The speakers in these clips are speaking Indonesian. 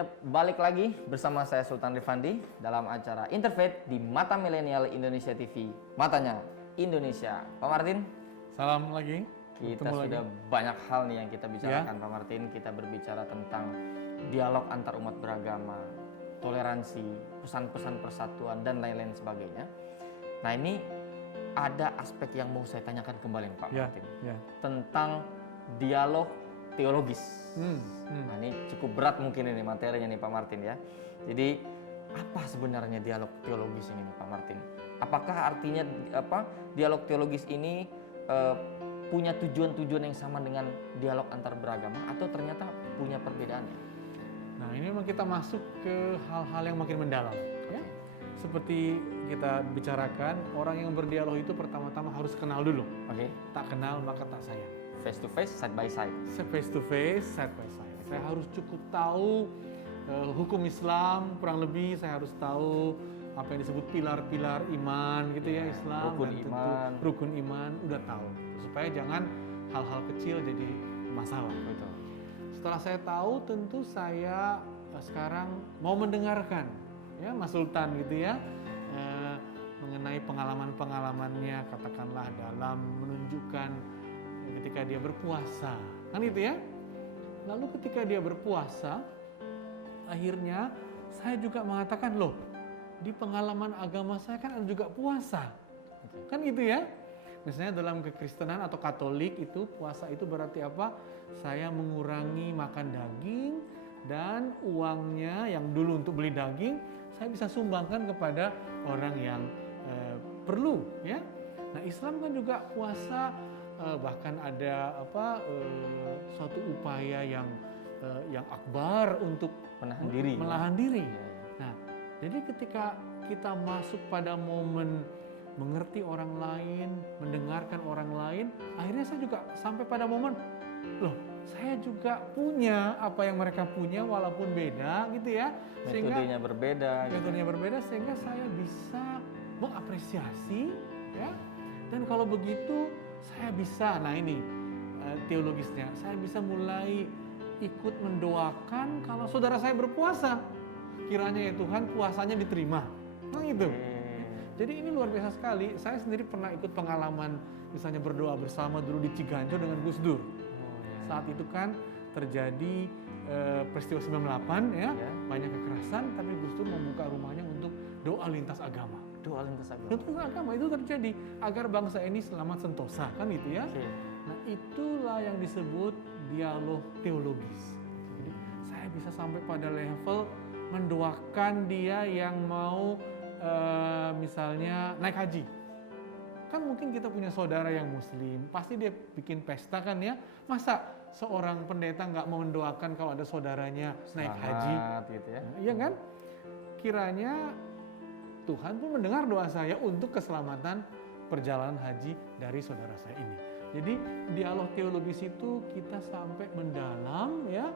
Yap, balik lagi bersama saya Sultan Rifandi dalam acara Interfaith di Mata Milenial Indonesia TV. Matanya Indonesia. Pak Martin, salam lagi. Kita sudah banyak hal nih yang kita bicarakan, Pak Martin. Kita berbicara tentang dialog antar umat beragama, toleransi, pesan-pesan persatuan, dan lain-lain sebagainya. Nah, ini ada aspek yang mau saya tanyakan kembali, Pak Martin, tentang dialog teologis. Nah, ini cukup berat mungkin ini materinya nih Pak Martin ya. Jadi apa sebenarnya dialog teologis ini nih Pak Martin? Apakah artinya dialog teologis ini punya tujuan-tujuan yang sama dengan dialog antar beragama atau ternyata punya perbedaannya? Nah, ini memang kita masuk ke hal-hal yang makin mendalam ya. Seperti kita bicarakan, orang yang berdialog itu pertama-tama harus kenal dulu. Tak kenal maka tak sayang. Face to face, side by side. Face to face, side by side. Saya harus cukup tahu hukum Islam, kurang lebih saya harus tahu apa yang disebut pilar-pilar iman gitu ya, Islam. Rukun iman. Rukun iman udah tahu. Supaya jangan hal-hal kecil jadi masalah. Betul. Setelah saya tahu, tentu saya sekarang mau mendengarkan ya Mas Sultan gitu ya, mengenai pengalaman-pengalamannya, katakanlah dalam menunjukkan ketika dia berpuasa, kan itu ya. Lalu ketika dia berpuasa, akhirnya saya juga mengatakan, loh, di pengalaman agama saya kan ada juga puasa, kan gitu ya. Misalnya dalam kekristenan atau Katolik itu puasa itu berarti apa? Saya mengurangi makan daging dan uangnya yang dulu untuk beli daging saya bisa sumbangkan kepada orang yang perlu, ya. Nah, Islam kan juga puasa. Bahkan ada suatu upaya yang akbar untuk menahan diri. Nah, jadi ketika kita masuk pada momen mengerti orang lain, mendengarkan orang lain, akhirnya saya juga sampai pada momen, loh, saya juga punya apa yang mereka punya walaupun beda gitu ya. Metodenya berbeda. Metodenya berbeda sehingga saya bisa mengapresiasi ya. Dan kalau begitu saya bisa, nah ini teologisnya, saya bisa mulai ikut mendoakan kalau saudara saya berpuasa. Kiranya ya Tuhan puasanya diterima. Nah itu. Jadi ini luar biasa sekali. Saya sendiri pernah ikut pengalaman misalnya berdoa bersama dulu di Ciganjur dengan Gus Dur. Saat itu kan terjadi peristiwa 98 ya, banyak kekerasan, tapi Gus Dur membuka rumahnya untuk doa lintas agama. Doa lintas agama. Lintas agama itu terjadi agar bangsa ini selamat sentosa, kan gitu ya. Nah, itulah yang disebut dialog teologis. Jadi saya bisa sampai pada level mendoakan dia yang mau misalnya naik haji. Kan mungkin kita punya saudara yang muslim, pasti dia bikin pesta kan ya. Masa seorang pendeta nggak mau mendoakan kalau ada saudaranya naik haji? Gitu ya. Nah, iya kan? Kiranya Tuhan pun mendengar doa saya untuk keselamatan perjalanan haji dari saudara saya ini. Jadi dialog teologis itu kita sampai mendalam ya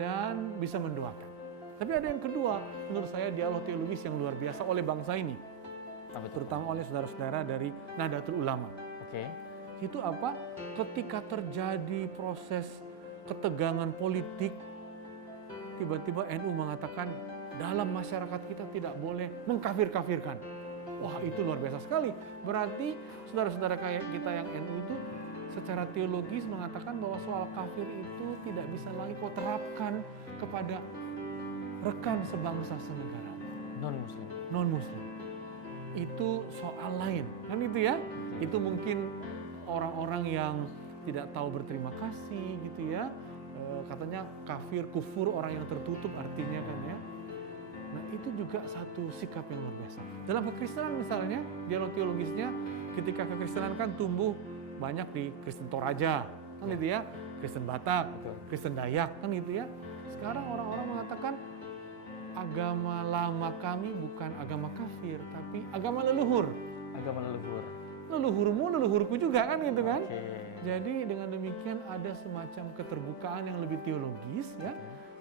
dan bisa mendoakan. Tapi ada yang kedua, menurut saya dialog teologis yang luar biasa oleh bangsa ini. Terutama oleh saudara-saudara dari Nahdlatul Ulama. Itu apa? Ketika terjadi proses ketegangan politik, tiba-tiba NU mengatakan dalam masyarakat kita tidak boleh mengkafir-kafirkan. Wah, itu luar biasa sekali. Berarti saudara-saudara kayak kita yang NU itu secara teologis mengatakan bahwa soal kafir itu tidak bisa lagi kau terapkan kepada rekan sebangsa senegara. Non-muslim. Itu soal lain. Kan itu ya? Itu mungkin orang-orang yang tidak tahu berterima kasih gitu ya. Katanya kafir, kufur, orang yang tertutup artinya kan ya. Nah, itu juga satu sikap yang luar biasa. Dalam kekristenan misalnya, dialog teologisnya ketika kekristenan kan tumbuh banyak di Kristen Toraja, kan gitu ya, Kristen Batak, Kristen Dayak, kan gitu ya. Sekarang orang-orang mengatakan agama lama kami bukan agama kafir, tapi agama leluhur. Leluhurmu, leluhurku juga kan gitu kan. Jadi dengan demikian ada semacam keterbukaan yang lebih teologis ya.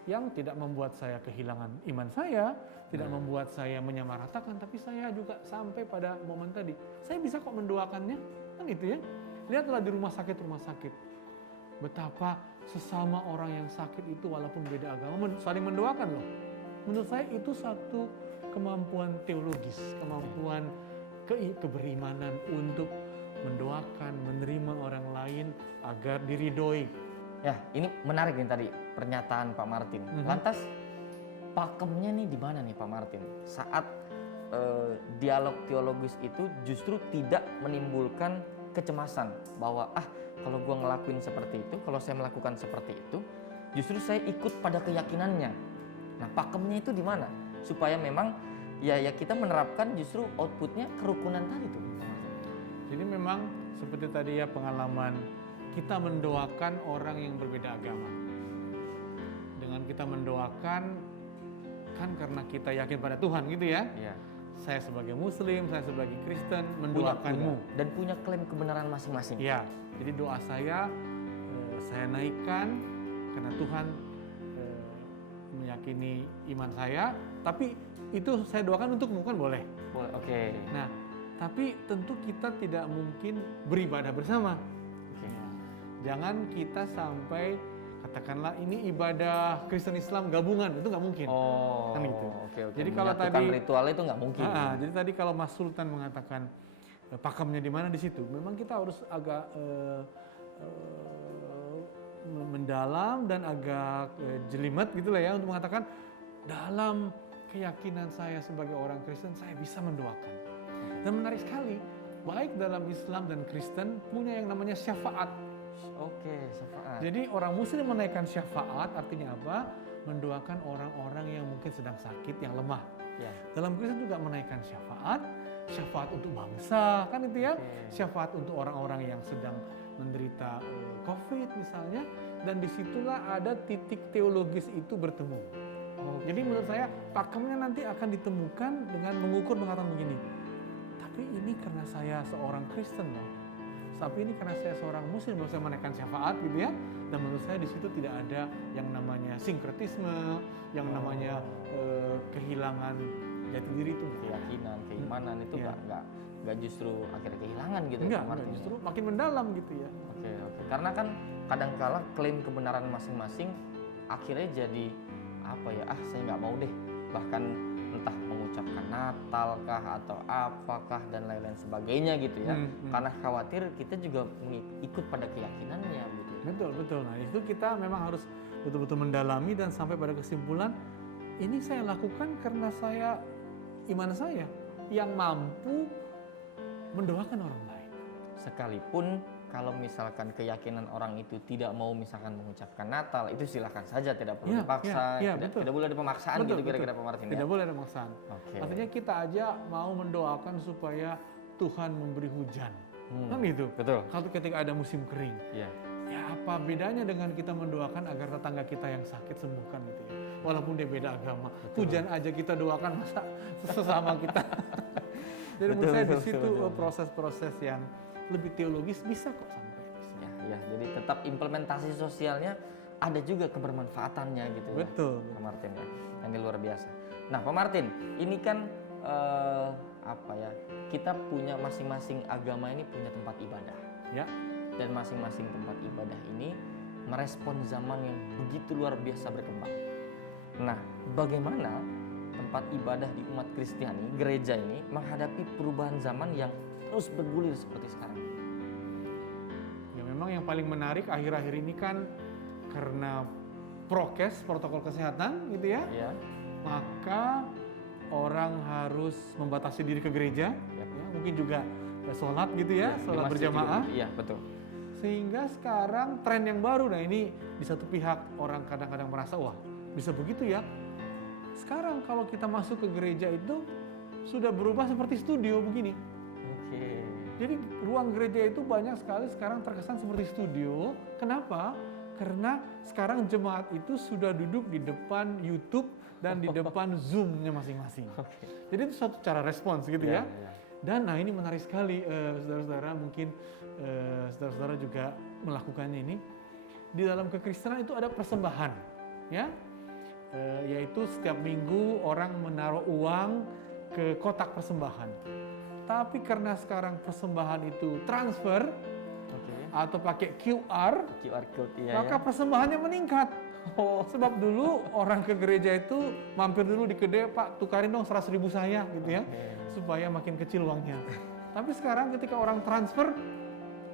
Yang tidak membuat saya kehilangan iman saya, tidak membuat saya menyamaratakan, tapi saya juga sampai pada momen tadi. Saya bisa kok mendoakannya, kan itu ya. Lihatlah di rumah sakit, betapa sesama orang yang sakit itu walaupun beda agama saling mendoakan loh. Menurut saya itu satu kemampuan teologis, kemampuan keberimanan untuk mendoakan, menerima orang lain agar diridhoi. Ya, ini menarik nih tadi pernyataan Pak Martin. Lantas pakemnya nih di mana nih Pak Martin? Saat dialog teologis itu justru tidak menimbulkan kecemasan bahwa kalau gue ngelakuin seperti itu, kalau saya melakukan seperti itu, justru saya ikut pada keyakinannya. Nah, pakemnya itu di mana? Supaya memang ya kita menerapkan justru outputnya kerukunan tadi tuh. Jadi memang seperti tadi ya pengalaman kita mendoakan orang yang berbeda agama. Dengan kita mendoakan kan karena kita yakin pada Tuhan gitu ya. Iya. Saya sebagai Muslim, saya sebagai Kristen mendoakanmu dan punya klaim kebenaran masing-masing. Ya, jadi doa saya naikkan karena Tuhan meyakini iman saya. Tapi itu saya doakan untukmu kan boleh. Boleh, oke. Nah, tapi tentu kita tidak mungkin beribadah bersama. Jangan kita sampai katakanlah ini ibadah Kristen Islam gabungan, itu nggak mungkin. Oh, kan gitu. Oke. Jadi kalau tadi ritual itu nggak mungkin. Jadi tadi kalau Mas Sultan mengatakan pakemnya di mana di situ, memang kita harus agak mendalam dan agak jelimet gitulah ya untuk mengatakan dalam keyakinan saya sebagai orang Kristen saya bisa mendoakan. Dan menarik sekali, baik dalam Islam dan Kristen punya yang namanya syafaat. Oke, syafaat. Jadi orang Muslim menaikkan syafaat artinya apa? Mendoakan orang-orang yang mungkin sedang sakit, yang lemah. Ya. Dalam Kristen juga menaikkan syafaat untuk bangsa, kan itu ya? Syafaat untuk orang-orang yang sedang menderita COVID misalnya, dan disitulah ada titik teologis itu bertemu. Jadi menurut saya pakemnya nanti akan ditemukan dengan mengukur mengatakan begini. Tapi ini karena saya seorang Kristen loh. Tapi ini karena saya seorang Muslim, loh saya menaikkan syafaat gitu ya. Dan menurut saya di situ tidak ada yang namanya sinkretisme, yang namanya kehilangan jati diri itu. Keyakinan, keimanan itu nggak justru akhirnya kehilangan gitu. Enggak, justru makin mendalam gitu ya. Oke. Karena kan kadangkala klaim kebenaran masing-masing akhirnya jadi apa ya? Saya nggak mau deh. Bahkan entah mengucapkan Natal kah atau apakah dan lain-lain sebagainya gitu ya. Karena khawatir kita juga ikut pada keyakinannya gitu. Betul. Nah, itu kita memang harus betul-betul mendalami dan sampai pada kesimpulan ini saya lakukan karena iman saya yang mampu mendoakan orang lain. Sekalipun kalau misalkan keyakinan orang itu tidak mau misalkan mengucapkan Natal, itu silakan saja, tidak perlu dipaksa, tidak boleh ada pemaksaan gitu kira-kira Pak Martin. Tidak boleh ada pemaksaan. Artinya kita aja mau mendoakan supaya Tuhan memberi hujan, kan gitu. Betul. Kalau ketika ada musim kering, ya apa bedanya dengan kita mendoakan agar tetangga kita yang sakit sembuhkan gitu ya. Walaupun dia beda agama, hujan aja kita doakan masa sesama kita. Jadi menurut saya di situ proses-proses yang lebih teologis bisa kok sampai. Ya, jadi tetap implementasi sosialnya ada juga kebermanfaatannya gitu ya. Betul. Pak Martin ya, ini luar biasa. Nah Pak Martin, ini kan kita punya masing-masing agama ini punya tempat ibadah. Ya. Dan masing-masing tempat ibadah ini merespon zaman yang begitu luar biasa berkembang. Nah, bagaimana tempat ibadah di umat Kristiani, gereja ini menghadapi perubahan zaman yang terus bergulir seperti sekarang? Ya memang yang paling menarik akhir-akhir ini kan karena prokes, protokol kesehatan gitu ya. Ya. Maka orang harus membatasi diri ke gereja, ya, mungkin juga sholat gitu ya, sholat berjamaah. Iya, betul. Sehingga sekarang tren yang baru, nah ini di satu pihak orang kadang-kadang merasa, wah bisa begitu ya. Sekarang kalau kita masuk ke gereja itu sudah berubah seperti studio begini. Oke. Jadi ruang gereja itu banyak sekali sekarang terkesan seperti studio. Kenapa? Karena sekarang jemaat itu sudah duduk di depan YouTube dan di depan Zoom-nya masing-masing. Jadi itu satu cara respons gitu ya. Dan nah ini menarik sekali, saudara-saudara mungkin saudara-saudara juga melakukannya ini. Di dalam kekristenan itu ada persembahan, ya, yaitu setiap minggu orang menaruh uang ke kotak persembahan. Tapi karena sekarang persembahan itu transfer, atau pakai QR, QR code ya. maka persembahannya meningkat. Sebab dulu orang ke gereja itu mampir dulu di kedai, Pak tukarin dong 100.000 saya gitu ya, supaya makin kecil uangnya. Tapi sekarang ketika orang transfer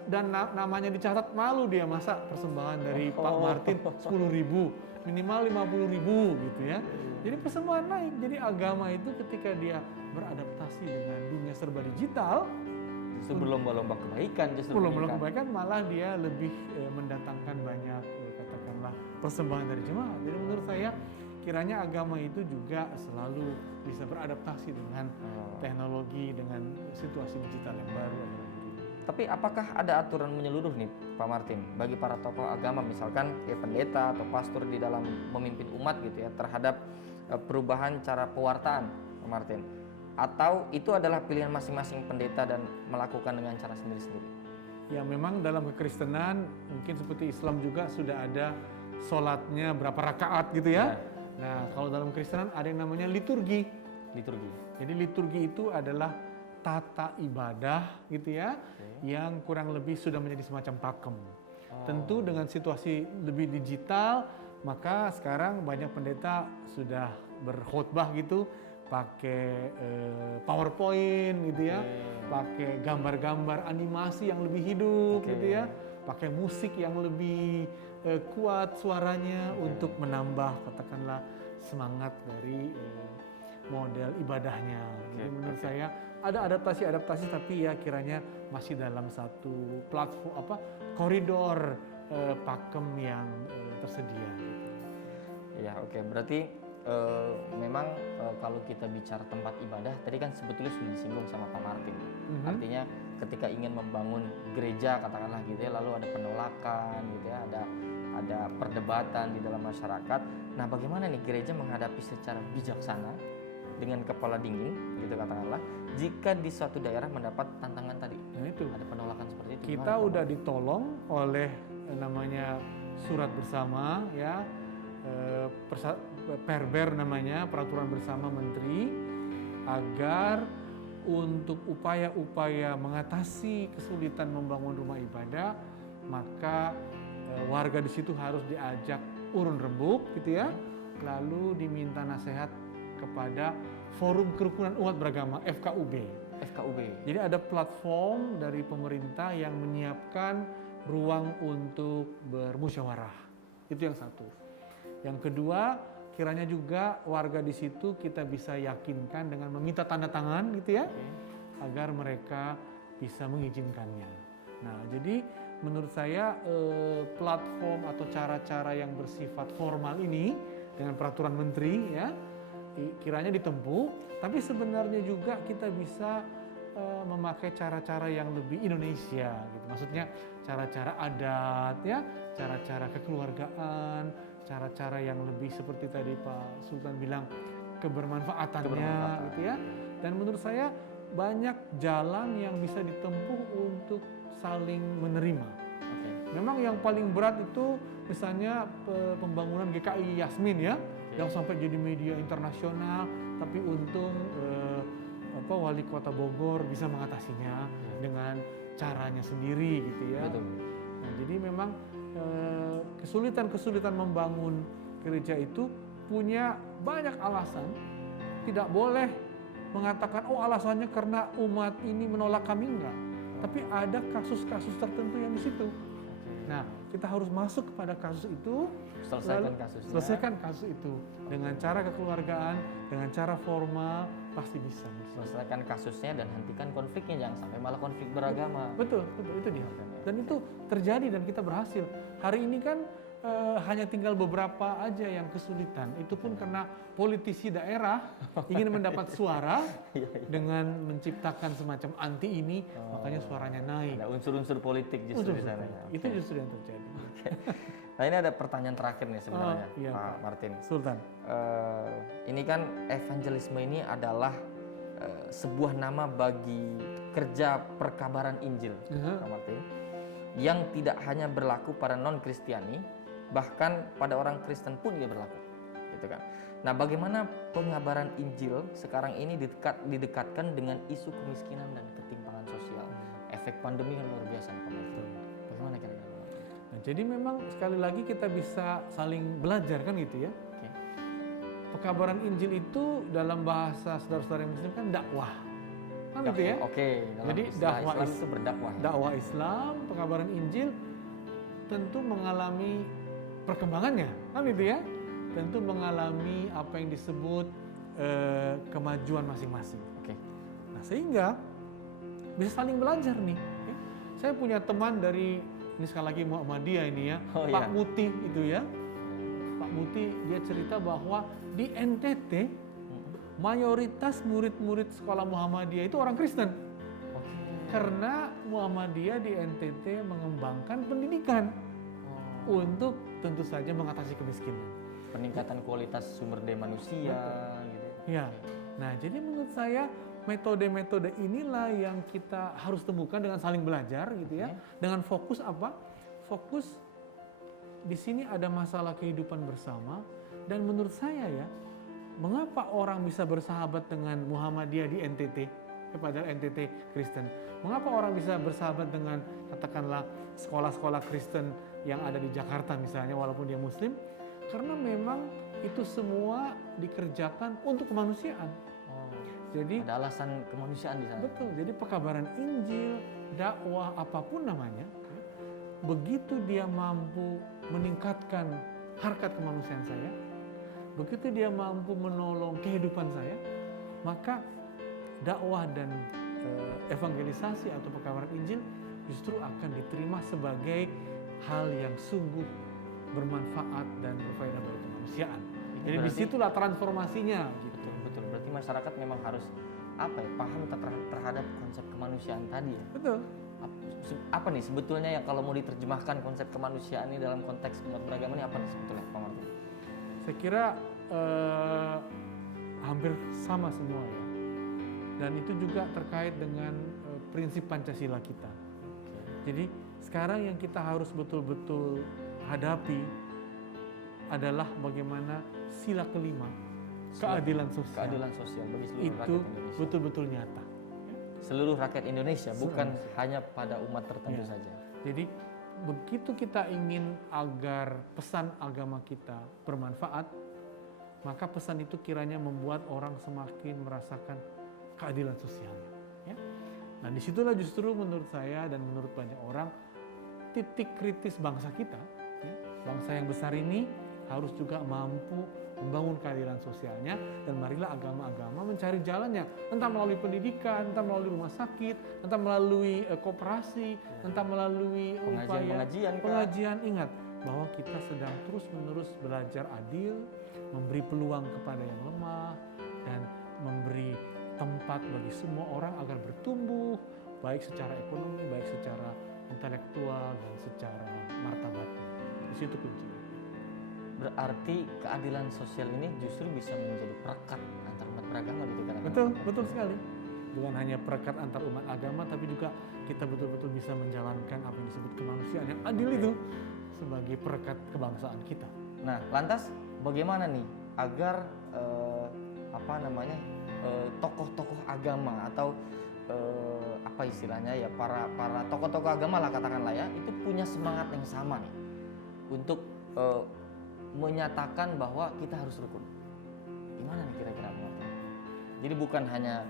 dan namanya dicatat, malu dia, masa persembahan dari Pak Martin 10.000, minimal 50.000 gitu ya. Jadi persembahan naik. Jadi agama itu ketika dia beradaptasi dengan dunia serba digital, Justru berlomba-lomba kebaikan, berlomba-lomba kebaikan, malah dia lebih mendatangkan banyak katakanlah persembahan dari jemaat. Jadi menurut saya kiranya agama itu juga selalu bisa beradaptasi dengan teknologi, dengan situasi digital yang baru. Tapi apakah ada aturan menyeluruh nih Pak Martin bagi para tokoh agama, misalkan pendeta atau pastor di dalam memimpin umat gitu ya, terhadap perubahan cara pewartaan, Pak Martin? Atau itu adalah pilihan masing-masing pendeta dan melakukan dengan cara sendiri-sendiri? Ya memang dalam kekristenan mungkin seperti Islam juga sudah ada sholatnya berapa rakaat gitu ya. Nah kalau dalam kekristenan ada yang namanya liturgi. Jadi liturgi itu adalah tata ibadah gitu ya, yang kurang lebih sudah menjadi semacam pakem. Tentu dengan situasi lebih digital, maka sekarang banyak pendeta sudah berkhotbah gitu pakai PowerPoint gitu ya, pakai gambar-gambar animasi yang lebih hidup gitu ya, pakai musik yang lebih kuat suaranya untuk menambah katakanlah semangat dari model ibadahnya. Jadi menurut saya ada adaptasi tapi ya kiranya masih dalam satu platform koridor pakem yang tersedia. Ya oke. Berarti memang kalau kita bicara tempat ibadah tadi kan sebetulnya sudah disinggung sama Pak Martin. Artinya ketika ingin membangun gereja katakanlah gitu ya, lalu ada penolakan gitu ya, ada perdebatan di dalam masyarakat. Nah bagaimana nih gereja menghadapi secara bijaksana dengan kepala dingin gitu katakanlah jika di suatu daerah mendapat tantangan tadi, itu ada penolakan seperti itu? Kita udah ditolong oleh namanya surat bersama ya, perber namanya, peraturan bersama menteri, agar untuk upaya-upaya mengatasi kesulitan membangun rumah ibadah, maka warga di situ harus diajak urun rembuk gitu ya, lalu diminta nasihat kepada Forum Kerukunan Umat Beragama FKUB. Jadi ada platform dari pemerintah yang menyiapkan ruang untuk bermusyawarah. Itu yang satu. Yang kedua, kiranya juga warga di situ kita bisa yakinkan dengan meminta tanda tangan gitu ya, agar mereka bisa mengizinkannya. Nah, jadi menurut saya platform atau cara-cara yang bersifat formal ini dengan peraturan menteri ya, kiranya ditempuh, tapi sebenarnya juga kita bisa memakai cara-cara yang lebih Indonesia gitu. Maksudnya cara-cara adat ya, cara-cara kekeluargaan, cara-cara yang lebih seperti tadi Pak Sultan bilang kebermanfaatannya gitu ya. Dan menurut saya banyak jalan yang bisa ditempuh untuk saling menerima. Memang yang paling berat itu misalnya pembangunan GKI Yasmin ya, yang sampai jadi media internasional, tapi untung Wali Kota Bogor bisa mengatasinya dengan caranya sendiri gitu ya. Nah, jadi memang kesulitan-kesulitan membangun gereja itu punya banyak alasan. Tidak boleh mengatakan alasannya karena umat ini menolak kami, enggak. Tapi ada kasus-kasus tertentu yang di situ. Nah, kita harus masuk kepada kasus itu, selesaikan kasus itu dengan cara kekeluargaan, dengan cara formal, pasti bisa. Selesaikan kasusnya dan hentikan konfliknya, jangan sampai malah konflik beragama. Betul, itu dia. Dan itu terjadi dan kita berhasil. Hari ini kan hanya tinggal beberapa aja yang kesulitan. Itu pun karena politisi daerah ingin mendapat suara dengan menciptakan semacam anti ini, makanya suaranya naik. Ada unsur-unsur politik justru di sana. Itu justru yang terjadi. Nah ini ada pertanyaan terakhir nih sebenarnya, Pak Martin. Sultan. Ini kan evangelisme ini adalah sebuah nama bagi kerja perkabaran Injil, Pak Martin, yang tidak hanya berlaku pada non-Kristiani, bahkan pada orang Kristen pun dia berlaku, gitu kan. Nah, bagaimana pengabaran Injil sekarang ini didekatkan dengan isu kemiskinan dan ketimpangan sosial? Efek pandemi kan luar biasa, Pak Martin. Bagaimana Jadi memang sekali lagi kita bisa saling belajar kan gitu ya. Oke. Pekabaran Injil itu dalam bahasa saudara-saudara yang Muslim kan dakwah. Kan gitu ya. Oke, dalam Jadi istilah dakwah Islam itu berdakwah. Dakwah Islam, pekabaran Injil tentu mengalami perkembangannya, kan gitu ya. Tentu mengalami apa yang disebut kemajuan masing-masing. Oke. Nah, sehingga bisa saling belajar nih. Ya. Saya punya teman dari, ini sekali lagi Muhammadiyah ini ya, Oh, Pak iya. Muti itu ya. Pak Muti dia cerita bahwa di NTT mayoritas murid-murid sekolah Muhammadiyah itu orang Kristen. Oke. Karena Muhammadiyah di NTT mengembangkan pendidikan untuk tentu saja mengatasi kemiskinan. Peningkatan kualitas sumber daya manusia gitu. Ya, nah jadi menurut saya metode-metode inilah yang kita harus temukan dengan saling belajar gitu ya. Dengan fokus apa? Fokus di sini ada masalah kehidupan bersama dan menurut saya ya, mengapa orang bisa bersahabat dengan Muhammadiyah di NTT? Padahal NTT Kristen. Mengapa orang bisa bersahabat dengan katakanlah sekolah-sekolah Kristen yang ada di Jakarta misalnya walaupun dia Muslim? Karena memang itu semua dikerjakan untuk kemanusiaan. Jadi Ada alasan kemanusiaan di sana. betul. Jadi pekabaran Injil, dakwah apapun namanya, begitu dia mampu meningkatkan harkat kemanusiaan saya, begitu dia mampu menolong kehidupan saya, maka dakwah dan evangelisasi atau pekabaran Injil justru akan diterima sebagai hal yang sungguh bermanfaat dan berfaedah bagi kemanusiaan. Ini Jadi berarti- disitulah transformasinya. Gitu. Betul, betul. Berarti masyarakat memang harus paham terhadap konsep kemanusiaan tadi ya. Betul. Apa nih sebetulnya yang kalau mau diterjemahkan konsep kemanusiaan ini dalam konteks umat beragama ini apa nih sebetulnya Pak Martin? Saya kira hampir sama semua ya. Dan itu juga terkait dengan prinsip Pancasila kita. Jadi sekarang yang kita harus betul-betul hadapi adalah bagaimana sila kelima, keadilan sosial. Keadilan sosial bagi seluruh Itu rakyat Indonesia. betul-betul nyata. Seluruh rakyat Indonesia, bukan Seluruh. hanya pada umat tertentu Ya. saja. Jadi begitu kita ingin agar pesan agama kita bermanfaat, maka pesan itu kiranya membuat orang semakin merasakan keadilan sosialnya. Ya. Nah disitulah justru menurut saya dan menurut banyak orang titik kritis bangsa kita. Ya. Bangsa yang besar ini harus juga mampu membangun keadilan sosialnya dan marilah agama-agama mencari jalannya, entah melalui pendidikan, entah melalui rumah sakit, entah melalui koperasi, entah melalui upaya pengajian. Ingat bahwa kita sedang terus-menerus belajar adil, memberi peluang kepada yang lemah dan memberi tempat bagi semua orang agar bertumbuh baik secara ekonomi, baik secara intelektual dan secara martabat. Di situ kuncinya. Berarti keadilan sosial ini justru bisa menjadi perekat antar umat beragama gitu kan? Betul, betul sekali. Bukan hanya perekat antar umat agama, tapi juga kita betul-betul bisa menjalankan apa yang disebut kemanusiaan yang adil itu sebagai perekat kebangsaan kita. Nah, lantas bagaimana nih agar tokoh-tokoh agama atau apa istilahnya ya para tokoh-tokoh agama lah katakanlah ya itu punya semangat yang sama nih untuk menyatakan bahwa kita harus rukun. Gimana nih kira-kira Pak Martin? Jadi bukan hanya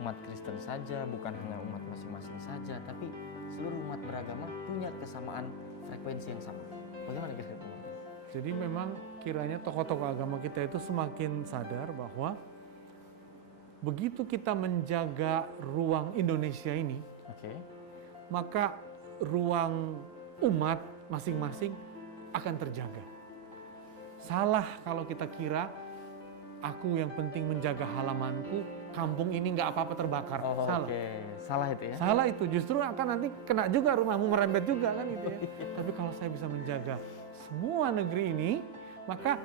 umat Kristen saja, bukan hanya umat masing-masing saja, tapi seluruh umat beragama punya kesamaan frekuensi yang sama. Bagaimana kira-kira Pak Martin? Jadi memang kiranya tokoh-tokoh agama kita itu semakin sadar bahwa begitu kita menjaga ruang Indonesia ini, maka ruang umat masing-masing akan terjaga. Salah kalau kita kira aku yang penting menjaga halamanku, kampung ini nggak apa-apa terbakar. Salah. Salah itu ya? Salah itu, justru akan nanti kena juga rumahmu merembet juga kan itu ya. Tapi kalau saya bisa menjaga semua negeri ini, maka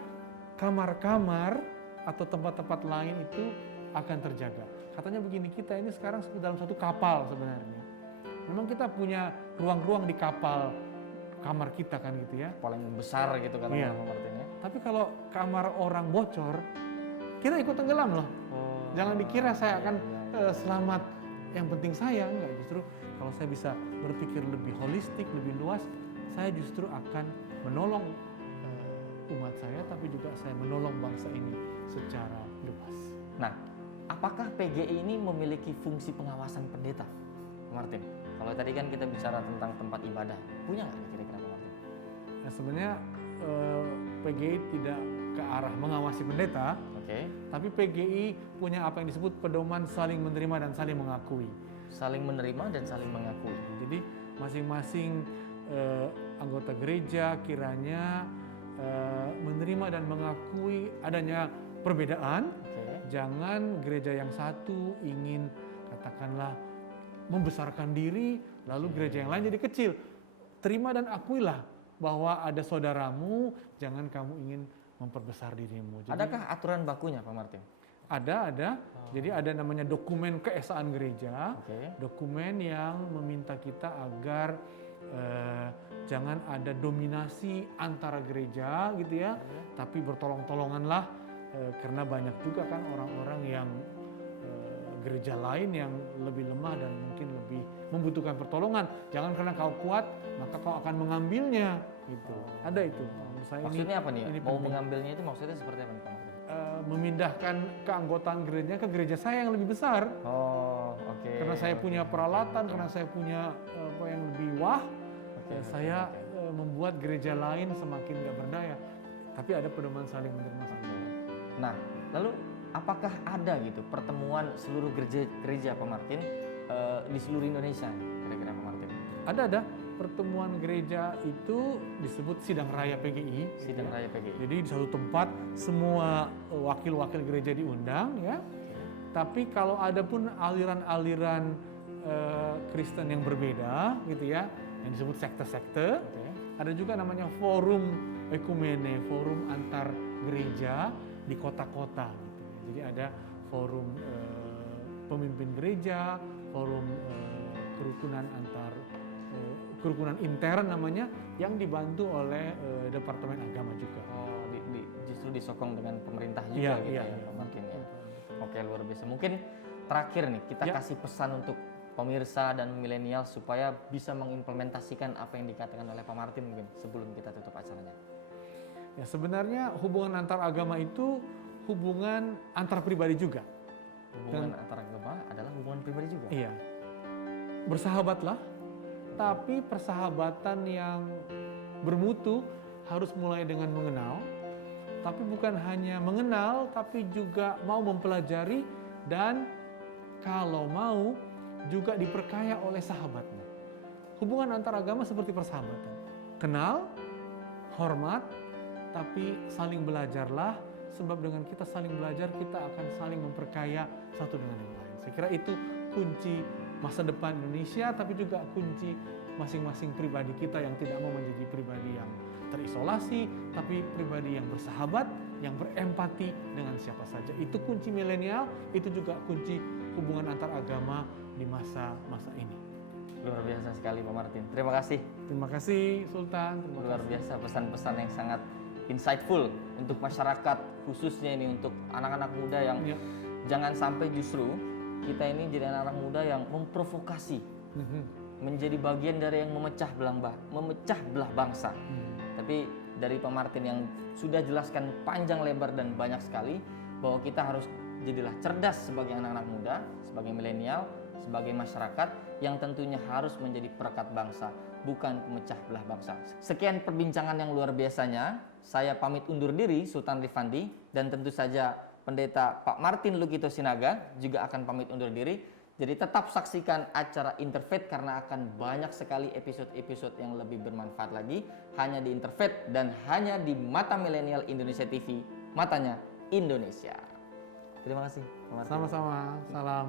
kamar-kamar atau tempat-tempat lain itu akan terjaga. Katanya begini, kita ini sekarang dalam satu kapal sebenarnya. Memang kita punya ruang-ruang di kapal kamar kita kan gitu ya. Paling besar gitu katanya Pak Martin ya. Tapi kalau kamar orang bocor, kita ikut tenggelam loh. Jangan dikira saya akan selamat, yang penting saya enggak. Justru kalau saya bisa berpikir lebih holistik, lebih luas, saya justru akan menolong umat saya, tapi juga saya menolong bangsa ini secara luas. Nah, apakah PGI ini memiliki fungsi pengawasan pendeta, Pak Martin? Kalau tadi kan kita bicara tentang tempat ibadah, punya nggak kira-kira Pak Martin? Nah, sebenarnya PGI tidak ke arah mengawasi pendeta, tapi PGI punya apa yang disebut pedoman saling menerima dan saling mengakui. Saling menerima dan saling mengakui. Jadi masing-masing anggota gereja kiranya menerima dan mengakui adanya perbedaan. Jangan gereja yang satu ingin katakanlah membesarkan diri, lalu gereja yang lain jadi kecil. Terima dan akuilah bahwa ada saudaramu, jangan kamu ingin memperbesar dirimu. Jadi, adakah aturan bakunya, Pak Martin? Ada. Jadi ada namanya dokumen keesaan gereja, dokumen yang meminta kita agar jangan ada dominasi antara gereja gitu ya, tapi bertolong-tolonganlah karena banyak juga kan orang-orang yang gereja lain yang lebih lemah dan mungkin lebih membutuhkan pertolongan. Jangan karena kau kuat maka kau akan mengambilnya gitu. Ada itu. Maksudnya apa nih? Mau mengambilnya itu maksudnya seperti apa, Pak? Memindahkan keanggotaan gereja ke gereja saya yang lebih besar. Karena saya punya peralatan, karena saya punya apa yang lebih wah, saya membuat gereja lain semakin gak berdaya. Tapi ada pedoman saling menerima. Nah, lalu apakah ada gitu pertemuan seluruh gereja Pak Martin di seluruh Indonesia kira-kira Pak Martin? Ada. Pertemuan gereja itu disebut Sidang Raya PGI. Sidang Raya PGI. Jadi di satu tempat semua wakil-wakil gereja diundang ya. Tapi kalau ada pun aliran-aliran Kristen yang berbeda gitu ya, yang disebut sekte-sekte, ada juga namanya forum ekumene, forum antar gereja di kota-kota gitu. Jadi ada forum pemimpin gereja, forum kerukunan intern namanya, yang dibantu oleh Departemen Agama juga. Justru disokong dengan pemerintah juga gitu ya Pak Martin ya. Oke, luar biasa. Mungkin terakhir nih kita kasih pesan untuk pemirsa dan milenial supaya bisa mengimplementasikan apa yang dikatakan oleh Pak Martin mungkin sebelum kita tutup acaranya. Ya, sebenarnya hubungan antar agama itu hubungan antar pribadi juga. Hubungan antar agama adalah hubungan pribadi juga. Iya. Bersahabatlah, tapi persahabatan yang bermutu harus mulai dengan mengenal. Tapi bukan hanya mengenal, tapi juga mau mempelajari dan kalau mau juga diperkaya oleh sahabatnya. Hubungan antar agama seperti persahabatan. Kenal, hormat, tapi saling belajarlah, sebab dengan kita saling belajar kita akan saling memperkaya satu dengan yang lain. Saya kira itu kunci masa depan Indonesia, tapi juga kunci masing-masing pribadi kita yang tidak mau menjadi pribadi yang terisolasi, tapi pribadi yang bersahabat, yang berempati dengan siapa saja. Itu kunci milenial, itu juga kunci hubungan antar agama di masa-masa ini. Luar biasa sekali Pak Martin. Terima kasih. Terima kasih Sultan. Luar biasa pesan-pesan yang sangat insightful untuk masyarakat, khususnya ini untuk anak-anak muda yang jangan sampai justru kita ini jadi anak-anak muda yang memprovokasi, menjadi bagian dari yang memecah belah bangsa. Tapi dari Pak Martin yang sudah jelaskan panjang lebar dan banyak sekali bahwa kita harus jadilah cerdas sebagai anak-anak muda, sebagai milenial, sebagai masyarakat yang tentunya harus menjadi perekat bangsa, bukan pemecah belah bangsa. Sekian perbincangan yang luar biasanya. Saya pamit undur diri, Sultan Rifandi, dan tentu saja Pendeta Pak Martin Lukito Sinaga juga akan pamit undur diri. Jadi tetap saksikan acara Interfaith karena akan banyak sekali episode-episode yang lebih bermanfaat lagi hanya di Interfaith dan hanya di Mata Milenial Indonesia TV, matanya Indonesia. Terima kasih. Sama-sama. Salam.